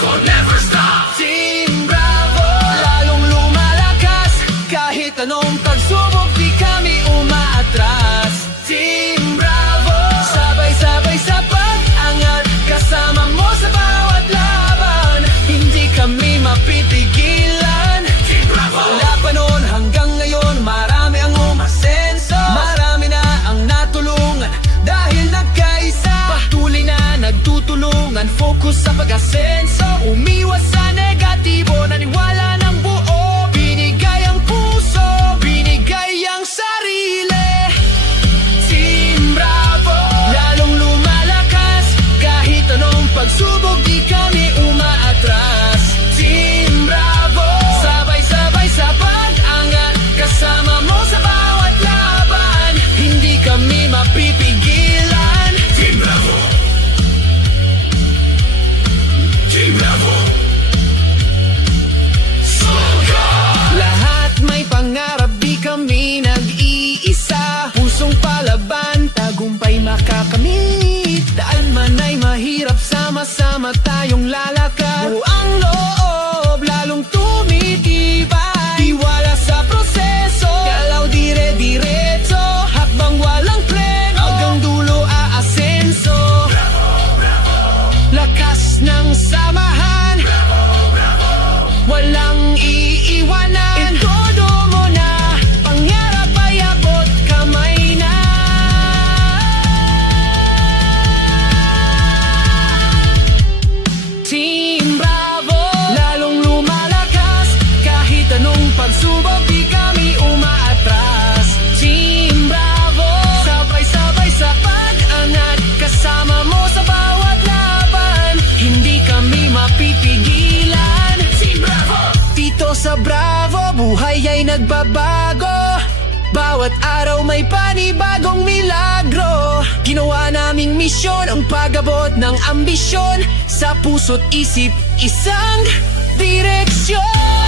Bravo never stop. Team Bravo, lalong lumalakas. Kahit anong pagsubok, di kami umaatras. Team Bravo, sabay-sabay sa pag-angat. Kasama mo sa bawat laban, hindi kami mapipigilan. Team Bravo, mula pa noon hanggang ngayon, marami ang umasenso. Marami na ang natulungan dahil nagkaisa. Patuloy na nagtutulungan, focus sa pag-asenso. Umiwas sa negatibo, naniwala ng buo. Binigay ang puso, binigay ang sarili. Team Bravo, lalong lumalakas. Kahit anong pagsubok, di kami umaatras. Team Bravo, sabay-sabay sa pag-angat. Kasama mo sa bawat laban, hindi kami mapipigilan. Team Bravo, Team Bravo. Soga! Lahat may pangarap, di kami nag-iisa. Pusong palaban, tagumpay makakamit. Daan man ay mahirap, sama-sama tayong lalakad. Ang loob, lalong tumitibay. Tiwala sa proseso, galaw dire-diretso. Hakbang walang preno, hanggang dulo aasenso. Lakas ng samahan, walang iiwanan. Todo mo na, pangarap ay abot kamay na. Team Bravo, lalong lumalakas. Kahit anong pagsubok, di kami umaatras. Team Bravo, sabay-sabay sa pag-angat. Kasama mo sa bawat laban, hindi kami mapipigilan. Team Bravo, Dito sa Bravo, buhay ay nagbabago. Bawat araw may panibagong milagro. Ginawa naming misyon ang pag-abot ng ambisyon. Sa puso't isip, isang direksyon.